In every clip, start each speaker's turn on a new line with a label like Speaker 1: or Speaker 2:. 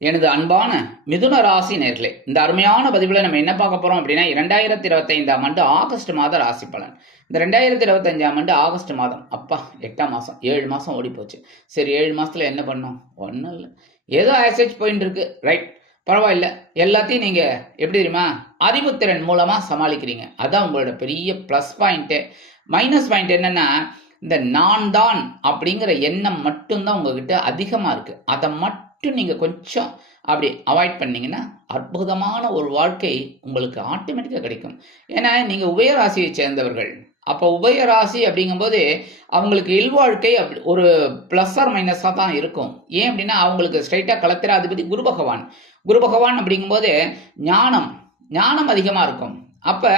Speaker 1: எனது அன்பான மிதுன ராசி நேர்களே இந்த அருமையான பதிவில் நம்ம என்ன பார்க்க போறோம் அப்படின்னா இரண்டாயிரத்தி இருபத்தைந்தாம் ஆண்டு ஆகஸ்ட் மாத ராசி பலன். இந்த ரெண்டாயிரத்தி இருபத்தஞ்சாம் ஆண்டு ஆகஸ்ட் மாதம். அப்பா எட்டாம் மாதம் ஏழு மாதம் ஓடி போச்சு சரி ஏழு மாசத்துல என்ன பண்ணோம்? ஒன்றும் இல்லை. ஏதோ ஆசேஜ் போயிட்டு இருக்கு. ரைட். பரவாயில்ல. எல்லாத்தையும் நீங்க எப்படி தெரியுமா? அறிவுத்திறன் மூலமா சமாளிக்கிறீங்க. அதான் உங்களோட பெரிய ப்ளஸ் பாயிண்ட்டு மைனஸ் பாயிண்ட் என்னன்னா இந்த நான் தான் அப்படிங்கிற எண்ணம் மட்டும்தான் உங்ககிட்ட அதிகமாக இருக்குது அதை மட்டும் நீங்கள் கொஞ்சம் அப்படி அவாய்ட் பண்ணீங்கன்னா அற்புதமான ஒரு வாழ்க்கை உங்களுக்கு ஆட்டோமேட்டிக்காக கிடைக்கும். ஏன்னா நீங்கள் உபயராசியை சேர்ந்தவர்கள். அப்போ உபயராசி அப்படிங்கும்போது அவங்களுக்கு இல்வாழ்க்கை அப்படி ஒரு ப்ளஸ் ஆர் மைனஸாக தான் இருக்கும். ஏன் அப்படின்னா அவங்களுக்கு ஸ்ட்ரைட்டாக கலத்திராதிபதி குரு பகவான். குரு பகவான் அப்படிங்கும்போது ஞானம் ஞானம் அதிகமாக இருக்கும். அப்போ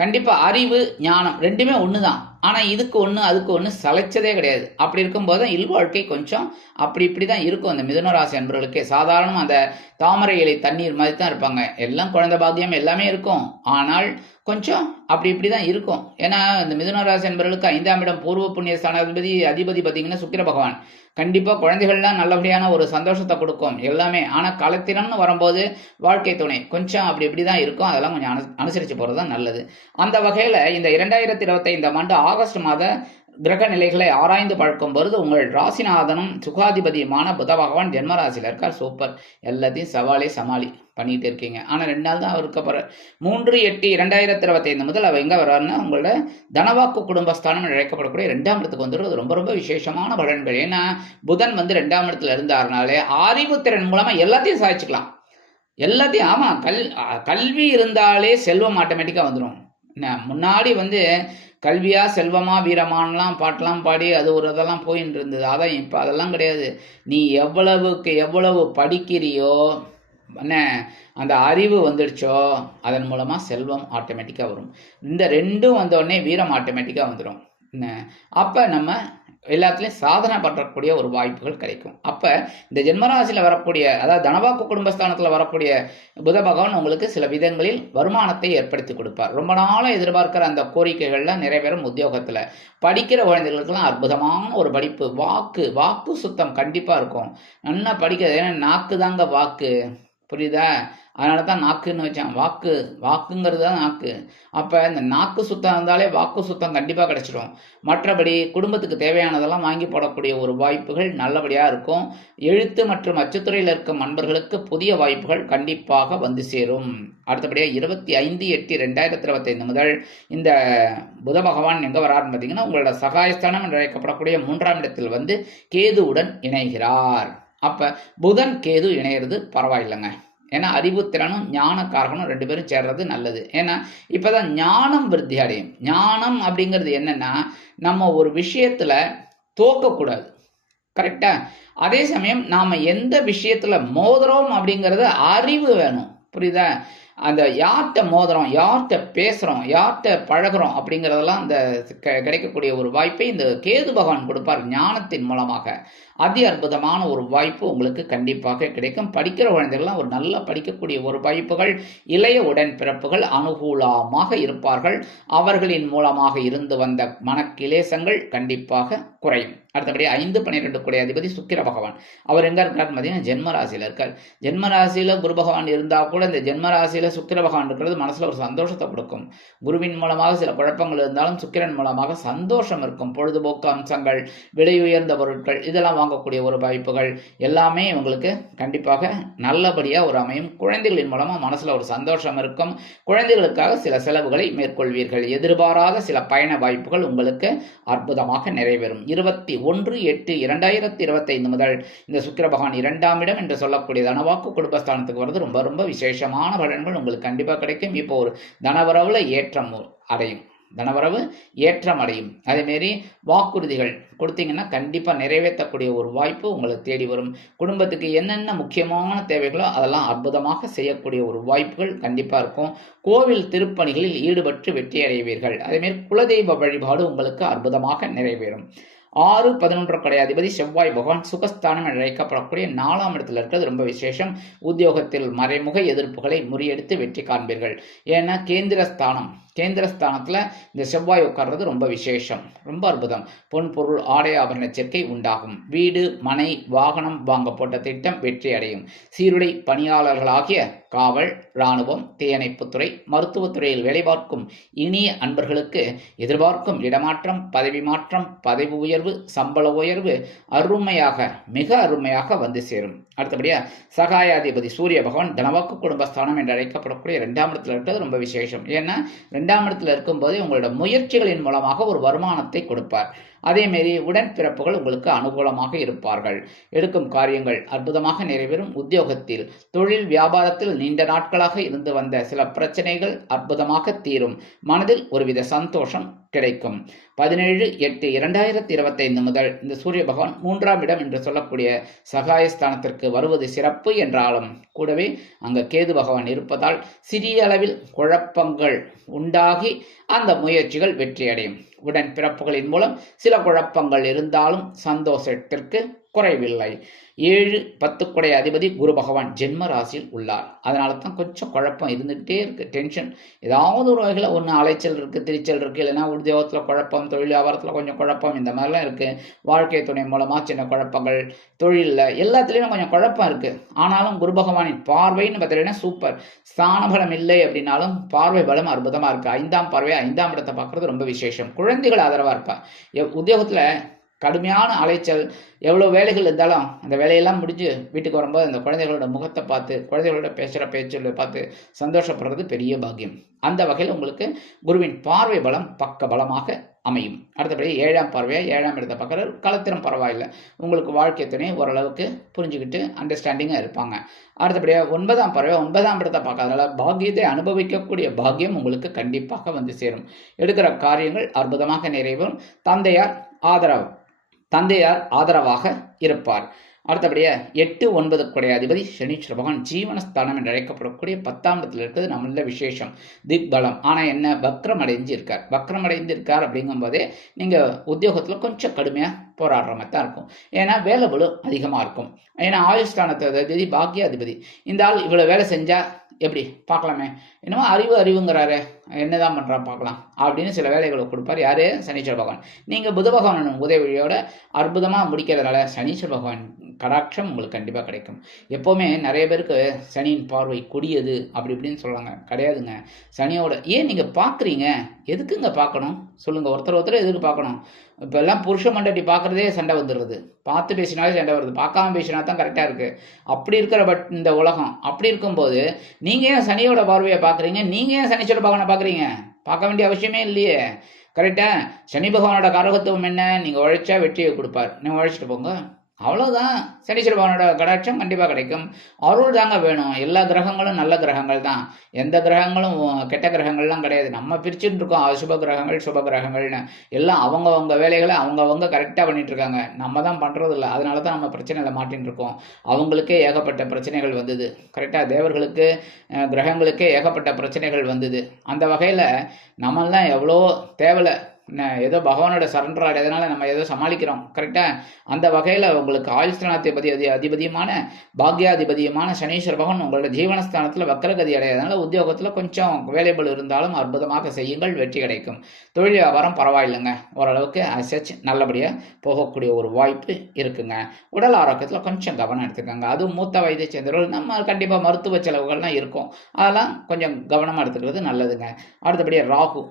Speaker 1: கண்டிப்பாக அறிவு ஞானம் ரெண்டுமே ஒன்று தான் ஆனால் இதுக்கு ஒன்று அதுக்கு ஒன்று சளைச்சதே கிடையாது. அப்படி இருக்கும்போது தான் இல்வாழ்க்கை கொஞ்சம் அப்படி இப்படி தான் இருக்கும். அந்த மிதுனராசி அன்பர்களுக்கே சாதாரணமாக அந்த தாமரை இலை தண்ணீர் மாதிரி தான் இருப்பாங்க. எல்லாம் குழந்தை பாக்கியம் எல்லாமே இருக்கும். ஆனால் கொஞ்சம் அப்படி இப்படி தான் இருக்கும். ஏன்னா இந்த மிதுனராசி என்பவர்களுக்கு அன்பர்களுக்கு ஐந்தாம் இடம் பூர்வ புண்ணிய ஸ்தானாதிபதி அதிபதி பார்த்தீங்கன்னா சுக்கிர பகவான். கண்டிப்பாக குழந்தைகள்லாம் நல்லபடியான ஒரு சந்தோஷத்தை கொடுக்கும் எல்லாமே. ஆனால் களத்திரம்னு வரும்போது வாழ்க்கை துணை கொஞ்சம் அப்படி இப்படி தான் இருக்கும். அதெல்லாம் கொஞ்சம் அனு அனுசரித்து போகிறது தான் நல்லது. அந்த வகையில் இந்த இரண்டாயிரத்தி இருபத்தைந்தாம் ஆண்டு ஆகஸ்ட் மாத கிரக நிலைகளை ஆராய்ந்து பார்க்கும் பொழுது உங்கள் ராசிநாதனும் சுகாதிபதியுமான புத பகவான் ஜென்மராசியில் இருக்கார். சூப்பர். எல்லாத்தையும் சவாலே சமாளி பண்ணிட்டு இருக்கீங்க. ஆனால் ரெண்டு நாள் தான் அவருக்கு அப்புறம் மூன்று எட்டு இரண்டாயிரத்தி இருபத்தைந்து முதல் அவர் எங்கே வர்றாருன்னா உங்களோட தனவாக்கு குடும்பஸ்தானம் அழைக்கப்படக்கூடிய ரெண்டாம் இடத்துக்கு வந்துடுறது ரொம்ப ரொம்ப விசேஷமான பலன்கள். ஏன்னா புதன் வந்து ரெண்டாம் இடத்துல இருந்தாருனாலே அறிவுத்திறன் மூலமாக எல்லாத்தையும் சாதிச்சுக்கலாம். எல்லாத்தையும் ஆமாம் கல் கல்வி இருந்தாலே செல்வம் ஆட்டோமேட்டிக்காக வந்துடும் என்ன முன்னாடி வந்து கல்வியா செல்வமா வீரமானலாம் பாட்டெல்லாம் பாடி அது ஒரு இதெல்லாம் போயின்னு இருந்தது அதான் இப்போ அதெல்லாம் கிடையாது. நீ எவ்வளவுக்கு எவ்வளவு படிக்கிறியோ என்ன அந்த அறிவு வந்துடுச்சோ அதன் மூலமாக செல்வம் ஆட்டோமேட்டிக்காக வரும். இந்த ரெண்டும் வந்தோடனே வீரம் ஆட்டோமேட்டிக்காக வந்துடும் என்ன அப்போ நம்ம எல்லாத்துலேயும் சாதனை பண்ணுறக்கூடிய ஒரு வாய்ப்புகள் கிடைக்கும். அப்போ இந்த ஜென்மராசியில் வரக்கூடிய அதாவது தனவாக்கு குடும்பஸ்தானத்தில் வரக்கூடிய புத பகவான் உங்களுக்கு சில விதங்களில் வருமானத்தை ஏற்படுத்தி கொடுப்பார். ரொம்ப நாளாக எதிர்பார்க்கிற அந்த கோரிக்கைகள்லாம் நிறைவேறும் உத்தியோகத்தில் படிக்கிற குழந்தைகளுக்கெல்லாம் அற்புதமான ஒரு படிப்பு. வாக்கு வாக்கு சுத்தம் கண்டிப்பாக இருக்கும். நல்லா படிக்கிறது. ஏன்னா நாக்கு தாங்க வாக்கு. புரியுதா? அதனால தான் நாக்குன்னு வச்சான். வாக்கு வாக்குங்கிறது தான் நாக்கு. அப்போ இந்த நாக்கு சுத்தம் இருந்தாலே வாக்கு சுத்தம் கண்டிப்பாக கிடச்சிடும் மற்றபடி குடும்பத்துக்கு தேவையானதெல்லாம் வாங்கி போடக்கூடிய ஒரு வாய்ப்புகள் நல்லபடியாக இருக்கும். எழுத்து மற்றும் அச்சுத்துறையில் இருக்கும் நண்பர்களுக்கு புதிய வாய்ப்புகள் கண்டிப்பாக வந்து சேரும். அடுத்தபடியாக இருபத்தி ஐந்து எட்டு ரெண்டாயிரத்தி இருபத்தைந்து முதல் இந்த புத பகவான் எங்கே வராருன்னு பார்த்தீங்கன்னா உங்களோட சகாயஸ்தானம் என்று அழைக்கப்படக்கூடிய மூன்றாம் இடத்தில் வந்து கேதுவுடன் இணைகிறார். அப்போ புதன் கேது இணையிறது பரவாயில்லைங்க. ஏன்னா அறிவுத்திறனும் ஞானக்காரகனும் ரெண்டு பேரும் சேர்றது நல்லது. ஏன்னா இப்போதான் ஞானம் விருத்தி அடையும். ஞானம் அப்படிங்கிறது என்னென்னா நம்ம ஒரு விஷயத்தில் தோக்கக்கூடாது. கரெக்டாக அதே சமயம் நாம் எந்த விஷயத்தில் மோதுறோம் அப்படிங்கிறது அறிவு வேணும். புரியுதா? அந்த யார்கிட்ட மோதுறோம் யார்கிட்ட பேசுகிறோம் யார்கிட்ட பழகுறோம் அப்படிங்கிறதெல்லாம் அந்த க- கிடைக்கக்கூடிய ஒரு வாய்ப்பை இந்த கேது பகவான் கொடுப்பார் ஞானத்தின் மூலமாக. அதி அற்புதமான ஒரு வாய்ப்பு உங்களுக்கு கண்டிப்பாக கிடைக்கும். படிக்கிற குழந்தைகள்லாம் ஒரு நல்ல படிக்கக்கூடிய ஒரு வாய்ப்புகள் இளைய உடன்பிறப்புகள் அனுகூலமாக இருப்பார்கள். அவர்களின் மூலமாக இருந்து வந்த மனக்கிலேசங்கள் கண்டிப்பாக குறையும். அடுத்தபடி ஐந்து பன்னிரெண்டு கூடிய அதிபதி சுக்கிர பகவான். அவர் எங்கே இருக்கார் பார்த்தீங்கன்னா ஜென்மராசியில் இருக்கார். ஜென்மராசியில் குரு பகவான் இருந்தால் கூட இந்த ஜென்மராசியில் சுக்கிர பகவான் இருக்கிறது மனசில் ஒரு சந்தோஷத்தை கொடுக்கும். குருவின் மூலமாக சில குழப்பங்கள் இருந்தாலும் சுக்கிரன் மூலமாக சந்தோஷம் இருக்கும். பொழுதுபோக்கு அம்சங்கள் விலை உயர்ந்த பொருட்கள் இதெல்லாம் வாங்கக்கூடிய ஒரு வாய்ப்புகள் எல்லாமே உங்களுக்கு கண்டிப்பாக நல்லபடியாக ஒரு அமையும். குழந்தைகளின் மூலமாக மனசில் ஒரு சந்தோஷம் இருக்கும். குழந்தைகளுக்காக சில செலவுகளை மேற்கொள்வீர்கள். எதிர்பாராத சில பயண வாய்ப்புகள் உங்களுக்கு அற்புதமாக நிறைவேறும். இருபத்தி ஒன்று எட்டு இரண்டாயிரத்தி இருபத்தைந்து முதல் இந்த சுக்கிர பகவான் இரண்டாம் இடம் என்று சொல்லக்கூடிய தனவாக்கு குடும்பஸ்தானத்துக்கு வர்றது ரொம்ப ரொம்ப விசேஷமான பலன்கள் உங்களுக்கு கண்டிப்பாக கிடைக்கும். இப்போ ஒரு தனவரவில் ஏற்றம் அடையும். தனவரவு ஏற்றம் அடையும். அதேமாரி வாக்குறுதிகள் கொடுத்தீங்கன்னா கண்டிப்பாக நிறைவேற்றக்கூடிய ஒரு வாய்ப்பு உங்களுக்கு தேடி வரும். குடும்பத்துக்கு என்னென்ன முக்கியமான தேவைகளோ அதெல்லாம் அற்புதமாக செய்யக்கூடிய ஒரு வாய்ப்புகள் கண்டிப்பாக இருக்கும். கோவில் திருப்பணிகளில் ஈடுபட்டு வெற்றி அடைவீர்கள் அதேமாரி குலதெய்வ வழிபாடு உங்களுக்கு அற்புதமாக நிறைவேறும். ஆறு பதினொன்று கடையாதிபதி செவ்வாய் பகவான் சுகஸ்தானம் என்று அழைக்கப்படக்கூடிய நாலாம் இடத்துல இருக்கிறது. ரொம்ப விசேஷம். உத்தியோகத்தில் மறைமுக எதிர்ப்புகளை முறியடித்து வெற்றி காண்பீர்கள். ஏன்னா கேந்திர ஸ்தானம் கேந்திர ஸ்தானத்தில் இந்த செவ்வாய் உட்கார்றது ரொம்ப விசேஷம். ரொம்ப அற்புதம். பொன் பொருள் ஆடை ஆபரண சேர்க்கை உண்டாகும். வீடு மனை வாகனம் வாங்க போட்ட திட்டம் வெற்றி அடையும். சீருடை பணியாளர்களாகிய காவல் இராணுவம் தீயணைப்புத்துறை மருத்துவத்துறையில் வேலை பார்க்கும் இனிய அன்பர்களுக்கு எதிர்பார்க்கும் இடமாற்றம் பதவி மாற்றம் பதவி உயர்வு சம்பள உயர்வு அருமையாக மிக அருமையாக வந்து சேரும். அடுத்தபடியாக சகாயாதிபதி சூரிய பகவான் தனவாக்கு குடும்பஸ்தானம் என்று அழைக்கப்படக்கூடிய இரண்டாம் இடத்துல இருக்கிறது ரொம்ப விசேஷம். ஏன்னா ரெண்டாம் இடத்துல இருக்கும்போதே உங்களோட முயற்சிகளின் மூலமாக ஒரு வருமானத்தை கொடுப்பார். அதேமாரி உடன்பிறப்புகள் உங்களுக்கு அனுகூலமாக இருப்பார்கள். எடுக்கும் காரியங்கள் அற்புதமாக நிறைவேறும். உத்தியோகத்தில் தொழில் வியாபாரத்தில் நீண்ட நாட்களாக இருந்து வந்த சில பிரச்சனைகள் அற்புதமாக தீரும். மனதில் ஒருவித சந்தோஷம் கிடைக்கும். பதினேழு எட்டு இரண்டாயிரத்தி இருபத்தைந்து முதல் இந்த சூரிய பகவான் மூன்றாம் இடம் என்று சொல்லக்கூடிய சகாயஸ்தானத்திற்கு வருவது சிறப்பு என்றாலும் கூடவே அங்கே கேது பகவான் இருப்பதால் சிறிய அளவில் குழப்பங்கள் உண்டாகி அந்த முயற்சிகள் வெற்றியடையும். உடன் பிறப்புகளின் மூலம் சில குழப்பங்கள் இருந்தாலும் சந்தோஷத்திற்கு குறைவில்லை. ஏழு பத்துக்குடைய அதிபதி குரு பகவான் ஜென்ம ராசியில் உள்ளார். அதனால தான் கொஞ்சம் குழப்பம் இருந்துகிட்டே இருக்கு. டென்ஷன் ஏதாவது ஒரு வகையில் ஒன்று அலைச்சல் இருக்குது திரிச்சல் இருக்குது இல்லைன்னா உத்தியோகத்தில் குழப்பம் தொழில் வியாபாரத்தில் கொஞ்சம் குழப்பம் இந்த மாதிரிலாம் இருக்குது வாழ்க்கை துணை மூலமாக சின்ன குழப்பங்கள் தொழிலில் எல்லாத்துலேயும் கொஞ்சம் குழப்பம் இருக்குது ஆனாலும் குரு பகவானின் பார்வைன்னு பார்த்தீங்கன்னா சூப்பர். ஸ்தான பலம் இல்லை அப்படின்னாலும் பார்வை பலம் அற்புதமாக இருக்குது ஐந்தாம் பார்வை ஐந்தாம் இடத்தை பார்க்குறது ரொம்ப விசேஷம். குழந்தைகள் ஆதரவாக இருக்கா உத்தியோகத்தில் கடுமையான அலைச்சல். எவ்வளோ வேலைகள் இருந்தாலும் அந்த வேலையெல்லாம் முடிஞ்சு வீட்டுக்கு வரும்போது அந்த குழந்தைகளோட முகத்தை பார்த்து குழந்தைகளோட பேசுகிற பேச்சுகளை பார்த்து சந்தோஷப்படுறது பெரிய பாக்கியம். அந்த வகையில் உங்களுக்கு குருவின் பார்வை பலம் பக்க பலமாக அமையும். அடுத்தபடி ஏழாம் பார்வையாக ஏழாம் இடத்தை பார்க்குற களத்திரம் பரவாயில்லை. உங்களுக்கு வாழ்க்கை துணை ஓரளவுக்கு புரிஞ்சுக்கிட்டு அண்டர்ஸ்டாண்டிங்காக இருப்பாங்க. அடுத்தபடியாக ஒன்பதாம் பறவை ஒன்பதாம் இடத்தை பார்க்கறதுனால பாக்கியத்தை அனுபவிக்கக்கூடிய பாக்கியம் உங்களுக்கு கண்டிப்பாக வந்து சேரும். எடுக்கிற காரியங்கள் அற்புதமாக நிறைவும் தந்தையார் ஆதரவு. தந்தையார் ஆதரவாக இருப்பார். அடுத்தபடியாக எட்டு ஒன்பது குடைய அதிபதி சனீஸ்வர பகவான் ஜீவனஸ்தானம் என்று அழைக்கப்படக்கூடிய பத்தாம் இடத்துல இருக்கிறது. நம்மள விசேஷம். திக்பலம். ஆனால் என்ன? வக்ரம் அடைஞ்சு இருக்கார் வக்ரம் அடைந்து இருக்கார் அப்படிங்கும்போதே நீங்கள் உத்தியோகத்தில் கொஞ்சம் கடுமையாக போராடுற மாதிரி தான் இருக்கும். ஏன்னா வேலை பலு அதிகமாக இருக்கும். ஏன்னா ஆயுஷ்தானத்தை அதிபதி பாக்கிய அதிபதி இந்த ஆள் இவ்வளோ வேலை செஞ்சால் எப்படி? பார்க்கலாமே. என்னமோ அறிவு அறிவுங்கிறாரு. என்னதான் பண்ணுறா பார்க்கலாம். அப்படின்னு சில வேலைகளை கொடுப்பார். யார்? சனீஸ்வர பகவான். நீங்கள் புத பகவான் உதவியோட அற்புதமாக முடிக்கிறதுனால சனீஸ்வர பகவான் கடாட்சம் உங்களுக்கு கண்டிப்பாக கிடைக்கும். எப்போவுமே நிறைய பேருக்கு சனியின் பார்வை கொடியது அப்படி இப்படின்னு சொல்லுவாங்க கிடையாதுங்க. சனியோட ஏன் நீங்கள் பார்க்குறீங்க? எதுக்குங்க பார்க்கணும்? சொல்லுங்கள் ஒருத்தர் ஒருத்தர் எதுக்கு பார்க்கணும்? இப்போ எல்லாம் புருஷ மண்டட்டி பார்க்குறதே சண்டை வந்துடுது பார்த்து பேசினாலே சண்டை வருது. பார்க்காம பேசினா தான் கரெக்டாக இருக்குது அப்படி இருக்கிற பட் இந்த உலகம் அப்படி இருக்கும்போது நீங்கள் ஏன் சனியோட பார்வையை பார்க்குறீங்க? நீங்கள் ஏன் சனிச்சோட பகவானை பார்க்குறீங்க? பார்க்க வேண்டிய அவசியமே இல்லையே. கரெக்டாக சனி பகவானோட கரகத்துவம் என்ன? நீங்கள் உழைச்சா வெற்றியை கொடுப்பார். நீங்கள் உழைச்சிட்டு போங்க. அவ்வளோதான் சனீஸ்வர பகவானோட கடாட்சம் கண்டிப்பாக கிடைக்கும். அருள் தாங்க வேணும். எல்லா கிரகங்களும் நல்ல கிரகங்கள் தான். எந்த கிரகங்களும் கெட்ட கிரகங்கள்லாம் கிடையாது. நம்ம பிரிச்சுட்டு இருக்கோம். அசுப கிரகங்கள் சுப கிரகங்கள்னு. எல்லாம் அவங்கவுங்க வேலைகளை அவங்கவுங்க கரெக்டாக பண்ணிட்டு இருக்காங்க. நம்ம தான் பண்ணுறது இல்லை அதனால தான் நம்ம பிரச்சனையில் மாட்டின்னு இருக்கோம். அவங்களுக்கே ஏகப்பட்ட பிரச்சனைகள் வந்தது. கரெக்டாக தேவர்களுக்கு கிரகங்களுக்கே ஏகப்பட்ட பிரச்சனைகள் வந்தது. அந்த வகையில் நம்மெல்லாம் எவ்வளோ தேவலை ஏதோ பகவானோட சரண்டர் அடையதுனால நம்ம ஏதோ சமாளிக்கிறோம் கரெக்டாக அந்த வகையில் உங்களுக்கு ஆயுஸ்தானாதிபதி அதி அதிபதியமான பாக்யாதிபதியமான சனீஸ்வர பகவான் உங்களோட ஜீவனஸ்தானத்தில் வக்கரகதி அடையறதுனால உத்தியோகத்தில் கொஞ்சம் வேலைகள் இருந்தாலும் அற்புதமாக செய்யுங்கள் வெற்றி கிடைக்கும். தொழில் வியாபாரம் பரவாயில்லைங்க. ஓரளவுக்கு அசச் நல்லபடியாக போகக்கூடிய ஒரு வாய்ப்பு இருக்குங்க. உடல் ஆரோக்கியத்தில் கொஞ்சம் கவனம் எடுத்துக்கோங்க. அதுவும் மூத்த வயதை சேர்ந்தவர்கள் நம்ம கண்டிப்பாக மருத்துவ செலவுகள்லாம் இருக்கும். அதெல்லாம் கொஞ்சம் கவனமாக எடுத்துக்கிறது நல்லதுங்க. அடுத்தபடியாக ராகு.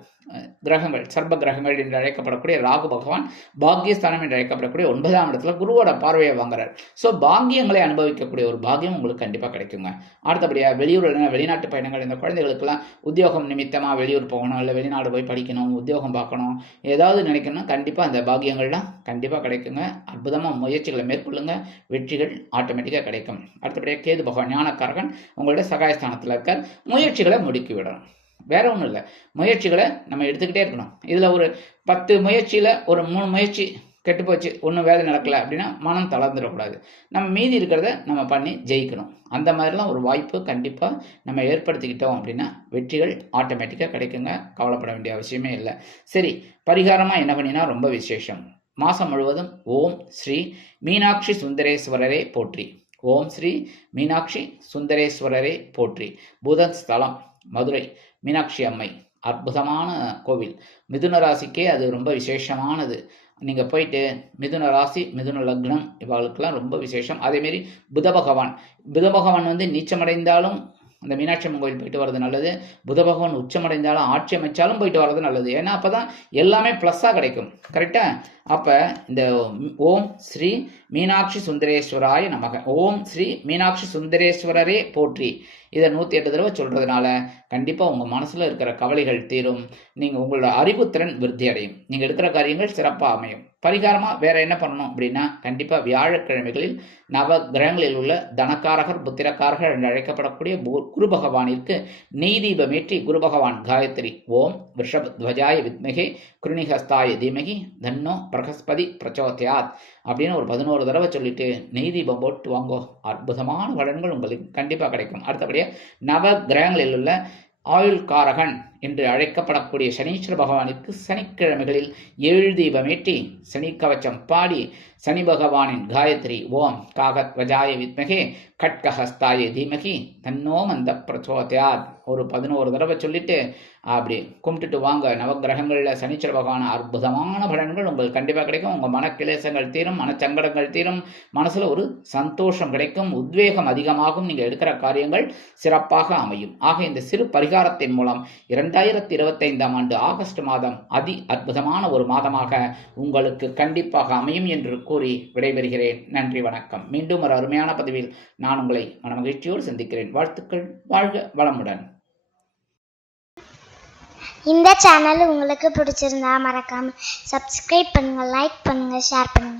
Speaker 1: கிரகங்கள் சர்ப கிரகங்கள் என்று அழைக்கப்படக்கூடிய ராகு பகவான் பாக்கியஸ்தானம் என்று அழைக்கப்படக்கூடிய ஒன்பதாம் இடத்துல குருவோட பார்வையை வாங்குறார். ஸோ பாக்கியங்களை அனுபவிக்கக்கூடிய ஒரு பாக்கியம் உங்களுக்கு கண்டிப்பாக கிடைக்குங்க. அடுத்தபடியாக வெளியூர் வெளிநாட்டு பயணங்கள் இந்த குழந்தைகளுக்கெல்லாம் உத்தியோகம் நிமித்தமாக வெளியூர் போகணும் இல்லை வெளிநாடு போய் படிக்கணும் உத்தியோகம் பார்க்கணும் ஏதாவது நினைக்கணும் கண்டிப்பாக அந்த பாக்கியங்கள்லாம் கண்டிப்பாக கிடைக்குங்க. அற்புதமாக முயற்சிகளை மேற்கொள்ளுங்க. வெற்றிகள் ஆட்டோமேட்டிக்காக கிடைக்கும். அடுத்தபடியாக கேது பகவான் ஞானக்காரகன் உங்களுடைய சகாயஸ்தானத்தில் இருக்கார். முயற்சிகளை முடுக்கிவிடணும். வேற ஒன்றும் இல்லை. முயற்சிகளை நம்ம எடுத்துக்கிட்டே இருக்கணும். இதில் ஒரு பத்து முயற்சியில் ஒரு மூணு முயற்சி கெட்டு போச்சு ஒன்றும் வேலை நடக்கலை அப்படின்னா மனம் தளர்ந்துடக்கூடாது. நம்ம மீதி இருக்கிறத நம்ம பண்ணி ஜெயிக்கணும். அந்த மாதிரிலாம் ஒரு வாய்ப்பு கண்டிப்பாக நம்ம ஏற்படுத்திக்கிட்டோம் அப்படின்னா வெற்றிகள் ஆட்டோமேட்டிக்காக கிடைக்குங்க. கவலைப்பட வேண்டிய அவசியமே இல்லை. சரி பரிகாரமாக என்ன பண்ணினா ரொம்ப விசேஷம். மாதம் முழுவதும் ஓம் ஸ்ரீ மீனாட்சி சுந்தரேஸ்வரரே போற்றி. ஓம் ஸ்ரீ மீனாட்சி சுந்தரேஸ்வரரே போற்றி. புதன் ஸ்தலம். மதுரை மீனாட்சி அம்மை. அற்புதமான கோவில். மிதுன ராசிக்கே அது ரொம்ப விசேஷமானது. நீங்கள் போயிட்டு மிதுன ராசி மிதுன லக்னம் இவர்களுக்கெல்லாம் ரொம்ப விசேஷம். அதேமாரி புத பகவான். புத பகவான் வந்து நீச்சமடைந்தாலும் அந்த மீனாட்சி அம்மன் கோயில் போயிட்டு வர்றது நல்லது. புத பகவான் உச்சமடைந்தாலும் ஆட்சி அமைச்சாலும் போயிட்டு வர்றது நல்லது. ஏன்னா அப்போ தான் எல்லாமே ப்ளஸ்ஸாக கிடைக்கும். கரெக்டாக அப்போ இந்த ஓம் ஸ்ரீ மீனாட்சி சுந்தரேஸ்வராய நமக. ஓம் ஸ்ரீ மீனாட்சி சுந்தரேஸ்வரரே போற்றி. இதை நூற்றி எட்டு தடவை சொல்கிறதுனால கண்டிப்பாக உங்கள் மனசில் இருக்கிற கவலைகள் தீரும். நீங்கள் உங்களோட அறிவுத்திறன் விருத்தி அடையும். நீங்கள் எடுக்கிற காரியங்கள் சிறப்பாக அமையும். பரிகாரமாக வேற என்ன பண்ணணும் அப்படின்னா கண்டிப்பாக வியாழக்கிழமைகளில் நவ கிரகங்களில் உள்ள தனக்காரகர் புத்திரக்காரகர் என்று அழைக்கப்படக்கூடிய பு- குரு பகவானிற்கு நெய் தீபமேற்றி குரு பகவான் காயத்ரி ஓம் விஷபத்வஜாய வித்மகே குருணிஹஸ்தாய தீமகி தன்னோ பிரகஸ்பதி பிரச்சோத்தியாத் அப்படின்னு ஒரு பதினோரு தடவை சொல்லிட்டு நெய் போட்டு வாங்கோ. அற்புதமான பலன்கள் உங்களுக்கு கண்டிப்பாக கிடைக்கும். அடுத்தபடியாக நவ கிரகங்களில் உள்ள ஆயுள் காரகன் என்று அழைக்கப்படக்கூடிய சனீஸ்வர பகவானுக்கு சனிக்கிழமைகளில் ஏழு தீபமேற்றி சனி கவச்சம் பாடி சனி பகவானின் காயத்ரி ஓம் காகத் வஜாய வித்மகே கட்கஹஸ்தாய தீமகி தன்னோ மந்த பிரச்சோதயாத் ஒரு பதினோரு தடவை சொல்லிட்டு அப்படி கும்பிட்டுட்டு வாங்க. நவக்கிரகங்களில் சனீஸ்வர பகவான் அற்புதமான பலன்கள் உங்களுக்கு கண்டிப்பாக கிடைக்கும். உங்கள் மனக்கிலேசங்கள் தீரும் மனச்சங்கடங்கள் தீரும் மனசில் ஒரு சந்தோஷம் கிடைக்கும் உத்வேகம் அதிகமாகும். நீங்கள் எடுக்கிற காரியங்கள் சிறப்பாக அமையும். ஆக இந்த சிறு பரிகாரத்தின் மூலம் இரண்டு இரண்டாயிரத்தி இருபத்தைந்தாம் ஆண்டு ஆகஸ்ட் மாதம் அதி அற்புதமான ஒரு மாதமாக உங்களுக்கு கண்டிப்பாக அமையும் என்று கூறி விடைபெறுகிறேன். நன்றி வணக்கம். மீண்டும் ஒரு அருமையான பதிவில் நான் உங்களை மனமகிழ்ச்சியோடு சந்திக்கிறேன். வாழ்த்துக்கள். வாழ்க வளமுடன்.
Speaker 2: இந்த சேனல் உங்களுக்கு பிடிச்சிருந்தா மறக்காம சப்ஸ்கிரைப் பண்ணுங்க லைக் பண்ணுங்க ஷேர் பண்ணுங்க.